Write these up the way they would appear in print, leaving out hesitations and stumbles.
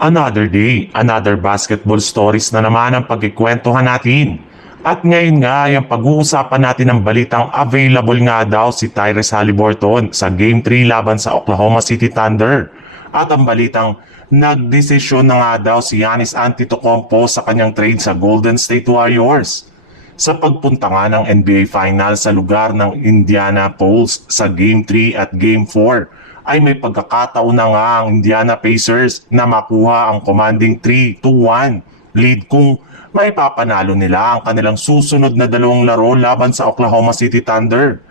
Another day, another basketball stories na naman ang pagkikwentuhan natin. At ngayon nga ay ang pag-uusapan natin ng balitang available nga daw si Tyrese Haliburton sa Game 3 laban sa Oklahoma City Thunder. At ang balitang nagdesisyon na nga daw si Giannis Antetokounmpo sa kanyang trade sa Golden State Warriors. Sa pagpunta nga ng NBA Finals sa lugar ng Indianapolis sa Game 3 at Game 4, ay may pagkakataon na nga ang Indiana Pacers na makuha ang commanding 3-1 lead kung may papanalo nila ang kanilang susunod na dalawang laro laban sa Oklahoma City Thunder.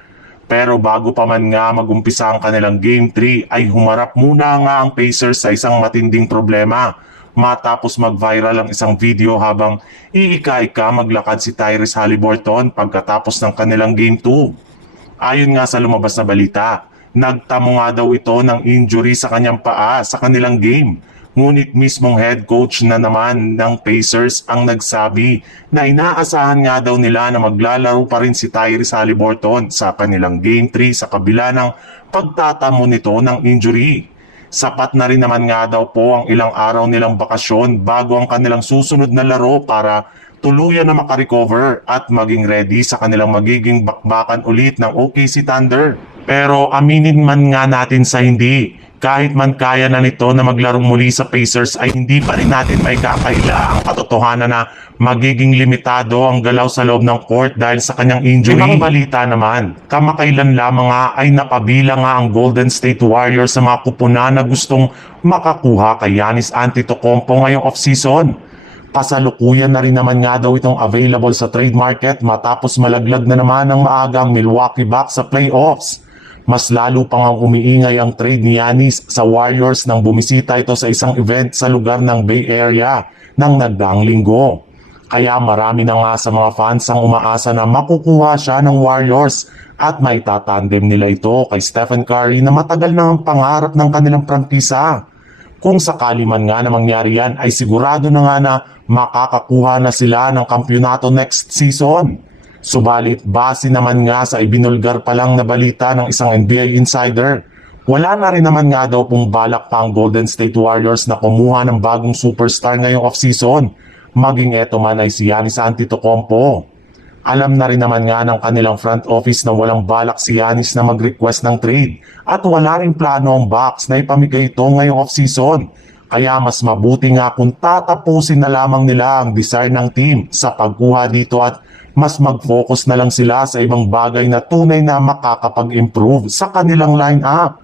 Pero bago pa man nga magumpisa ang kanilang Game 3 ay humarap muna nga ang Pacers sa isang matinding problema matapos mag-viral ang isang video habang iika-ika maglakad si Tyrese Haliburton pagkatapos ng kanilang Game 2. Ayon nga sa lumabas na balita, nagtamo nga daw ito ng injury sa kanyang paa sa kanilang game. Ngunit mismong head coach na naman ng Pacers ang nagsabi na inaasahan nga daw nila na maglalaro pa rin si Tyrese Haliburton sa kanilang Game 3 sa kabila ng pagtatamo nito ng injury. Sapat na rin naman nga daw po ang ilang araw nilang bakasyon bago ang kanilang susunod na laro para tuluyan na makarecover at maging ready sa kanilang magiging bakbakan ulit ng OKC Thunder. Pero aminin man nga natin sa hindi, kahit man kaya na nito na maglarong muli sa Pacers ay hindi pa rin natin may kakaila ang katotohanan na magiging limitado ang galaw sa loob ng court dahil sa kanyang injury. Ibang balita naman, kamakailan lamang nga ay napabilang nga ang Golden State Warriors sa mga kupuna na gustong makakuha kay Giannis Antetokounmpo ngayong off-season. Pasalukuyan na rin naman nga daw itong available sa trade market matapos malaglag na naman ang maagang Milwaukee Bucks sa playoffs. Mas lalo pang ang umiingay ang trade ni Giannis sa Warriors nang bumisita ito sa isang event sa lugar ng Bay Area ng nagdaang linggo. Kaya marami na nga sa mga fans ang umaasa na makukuha siya ng Warriors at maitatandem nila ito kay Stephen Curry na matagal na ang pangarap ng kanilang prangkisa. Kung sakali man nga na mangyari yan ay sigurado na nga na makakakuha na sila ng kampyonato next season. Subalit base naman nga sa ibinulgar pa lang na balita ng isang NBA insider, wala na rin naman nga daw pong balak pa ang Golden State Warriors na kumuha ng bagong superstar ngayong off-season, maging eto man ay si Giannis Antetokounmpo. Alam na rin naman nga ng kanilang front office na walang balak si Giannis na mag-request ng trade at wala rin plano ang Bucks na ipamigay ito ngayong off-season. Kaya mas mabuti nga kung tatapusin na lamang nila ang desire ng team sa pagkuha dito at mas mag-focus na lang sila sa ibang bagay na tunay na makakapag-improve sa kanilang lineup.